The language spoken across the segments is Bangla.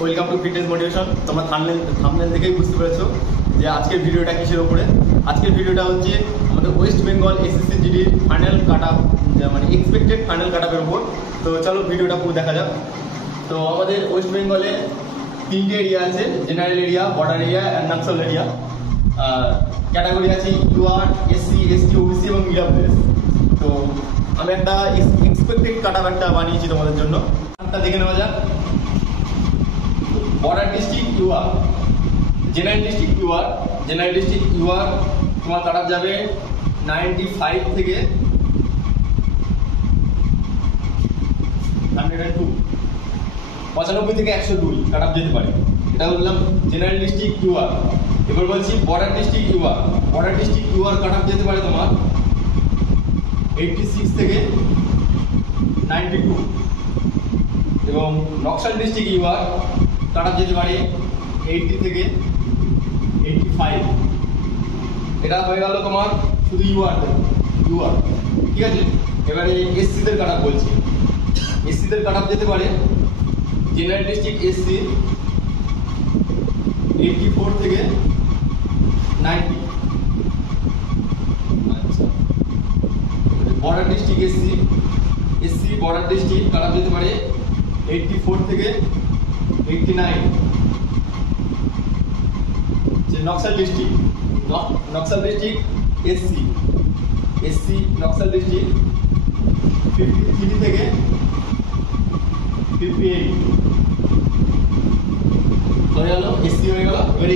Welcome to fitness motivation. তোমরা থাম্বনেল থেকেই বুঝতে পেরেছো যে আজকের ভিডিওটা কিসের উপরে। আজকের ভিডিওটা হচ্ছে আমাদের ওয়েস্ট বেঙ্গল এসএসসি জিডির ফাইনাল কাট আপ, মানে এক্সপেক্টেড ফাইনাল কাট আপের উপর। তো চলো ভিডিওটা পুরো দেখা যাক। তো আমাদের ওয়েস্ট বেঙ্গলে তিনটে এরিয়া আছে, general area, border area and Naxal area. Category আছে ইউআর, এসসি, এসটি, ওবিসি এবং ইডব্লিউএস। তো আমি একটা এক্সপেক্টেড কাট আপ একটা বানিয়েছি তোমাদের জন্য, একটা দেখে নেওয়া যাক। Border district UR, general district UR, general district UR তোমার কাট আপ যাবে 95 থেকে 102, 95 থেকে 102 কাট আপ যেতে পারে। এটা বললাম জেনারেল ডিস্ট্রিক্ট ইউআর। এবার বলছি border district UR. Border district UR cut up যেতে পারে তোমার 86 থেকে 92, এবং Naxal district UR cut up যেতে পারে 80 থেকে 85। এটা হয়ে গেল তোমার শুধু ইউআর, ঠিক আছে। এবারে এসসিদের কাট আপ বলছি। এসসিদের কাট আপ যেতে পারে জেনারেল ডিস্ট্রিক্ট এসসি 84 থেকে 90। আচ্ছা, border district SC border district cut up যেতে পারে 84 থেকে 89। Naxal district SC Naxal district 53 থেকে 58 হয়ে গেল। এসসি হয়ে গেল। এবারে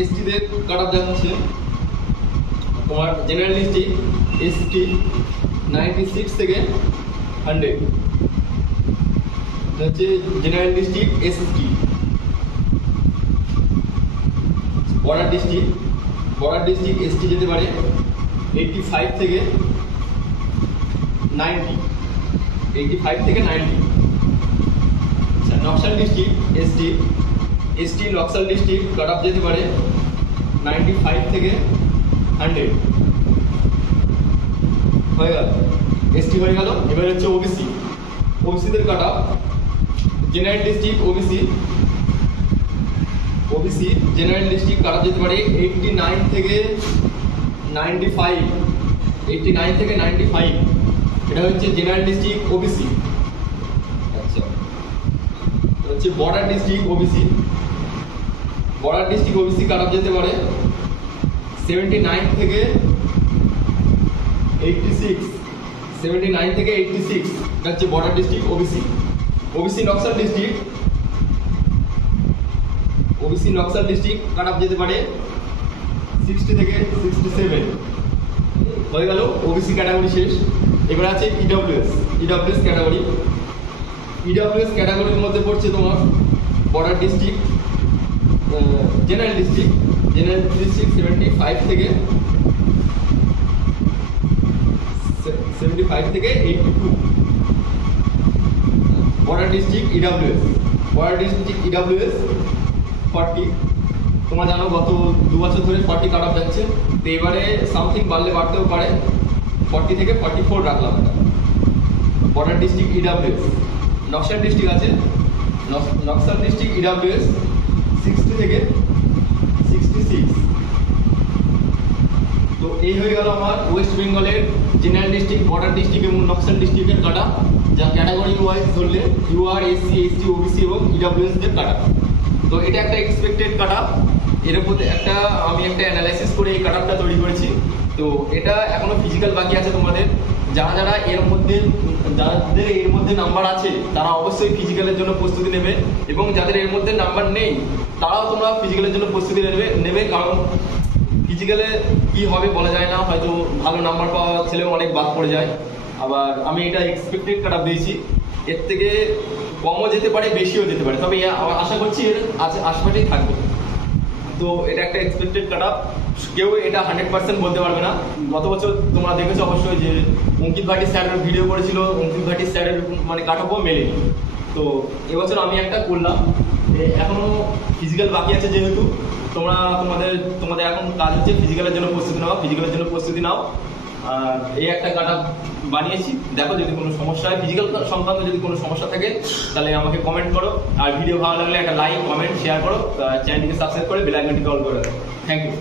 এসটিদের কাট আপ যাচ্ছে তোমার জেনারেল ডিস্ট্রিক্ট এসটি 96 থেকে 100 হচ্ছে general district ST. Border district ST যেতে পারে 85 থেকে 90, 85 থেকে 90। আচ্ছা, Naxal district ST Naxal district cut up যেতে পারে 95 থেকে 100 হয়ে গেল। এসটি হয়ে গেল। এবার হচ্ছে ওবিসিদের cut off general district OBC general district cut up যেতে পারে 89 থেকে 95, 89 থেকে 95। এটা হচ্ছে জেনারেল ডিস্ট্রিক্ট ওবিসি। আচ্ছা, হচ্ছে বর্ডার ডিস্ট্রিক্ট ওবিসি কাট আপ যেতে পারে 79 থেকে 86, 79 থেকে 86। এটা হচ্ছে border district OBC Naxal district cut up যেতে পারে 60 থেকে 67 হয়ে গেল। ওবিসি ক্যাটাগরি শেষ। এবার আছে ইডব্লিউএস ক্যাটাগরির মধ্যে পড়ছে তোমার বর্ডার ডিস্ট্রিক্ট, জেনারেল ডিস্ট্রিক্ট 75 থেকে 82। Border district EWS 40। তোমরা জানো গত 2 বছর ধরে 40 কাট আপ যাচ্ছে। তো এবারে সামথিং বাড়তেও পারে, 40 থেকে 44 রাখলাম এটা। Border district EWS. Naxal district আছে, নকশাল ডিস্ট্রিক্ট ইডব্লিউএস 60 থেকে 66। তো এই হয়ে গেল আমার ওয়েস্ট বেঙ্গলের জেনারেল ডিস্ট্রিক্ট, বর্ডার ডিস্ট্রিক্ট এবং নকশাল ডিস্ট্রিক্টের কাট আপ, যা ক্যাটাগরি ওয়াইজ ধরলে ইউআর, এসসি, এসটি, ওবিসি এবং ইডব্লিউএসদের কাট আপ। তো এটা একটা এক্সপেক্টেড কাট আপ। এর মধ্যে আমি একটা অ্যানালাইসিস করে এই কাট আপটা তৈরি করেছি। তো এটা এখনো ফিজিক্যাল বাকি আছে তোমাদের। যারা এর মধ্যে নাম্বার আছে তারা অবশ্যই ফিজিক্যালের জন্য প্রস্তুতি নেবে, এবং যাদের এর মধ্যে নাম্বার নেই তারাও তোমরা ফিজিক্যালের জন্য প্রস্তুতি নেবে। কারণ ফিজিক্যালে কি হবে বলা যায় না, হয়তো ভালো নাম্বার পাওয়া ছেলেও অনেক বাদ পড়ে যায়। আবার আমি এটা এক্সপেক্টেড কাট আপ দিয়েছি, এর থেকে কমও যেতে পারে, বেশিও যেতে পারে, তবে আশা করছি এর আশেপাশেই থাকবে। তো এটা একটা এক্সপেক্টেড কাট আপ, কেউ এটা 100% বলতে পারবে না। গত বছর তোমরা দেখেছো অবশ্যই যে অঙ্কিত ভাটি স্যারের ভিডিও করেছিল, অঙ্কিত ভাটি স্যারের মানে কাট আপও মেলেনি। তো এবছর আমি একটা করলাম। এখনো ফিজিক্যাল বাকি আছে, যেহেতু তোমাদের এখন কাজ হচ্ছে ফিজিক্যালের জন্য প্রস্তুতি নাও। এই একটা কাটা বানিয়েছি, দেখো যদি কোনো সমস্যা হয়, ফিজিক্যাল সংক্রান্ত যদি কোনো সমস্যা থাকে তাহলে আমাকে কমেন্ট করো, আর ভিডিও ভালো লাগলে একটা লাইক, কমেন্ট, শেয়ার করো, চ্যানেলটিকে সাবস্ক্রাইব করে বেল আইকনটিকে অল করে দাও। Thank you.